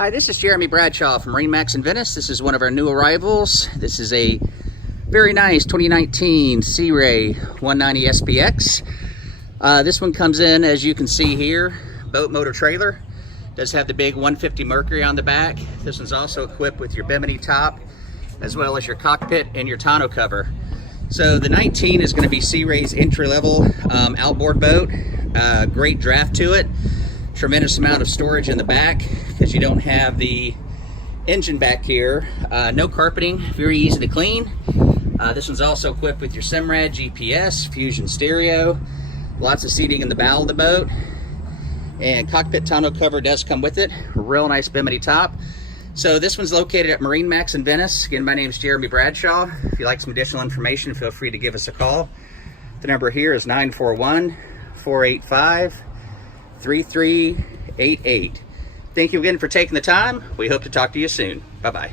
Hi, this is Jeremy Bradshaw from MarineMax in Venice. This is one of our new arrivals. This is a very nice 2019 Sea Ray 190 SPX. This one comes in, as you can see here, boat motor trailer. Does have the big 150 Mercury on the back. This one's also equipped with your bimini top, as well as your cockpit and your tonneau cover. So the 19 is going to be Sea Ray's entry-level outboard boat. Great draft to it. Tremendous amount of storage in the back because you don't have the engine back here. No carpeting, very easy to clean. This one's also equipped with your SIMRAD, GPS, Fusion stereo, lots of seating in the bow of the boat, and cockpit tonneau cover does come with it. Real nice bimini top. So this one's located at MarineMax in Venice. Again, my name is Jeremy Bradshaw. If you'd like some additional information, feel free to give us a call. The number here is 941-485-3388. Thank you again for taking the time. We hope to talk to you soon. Bye-bye.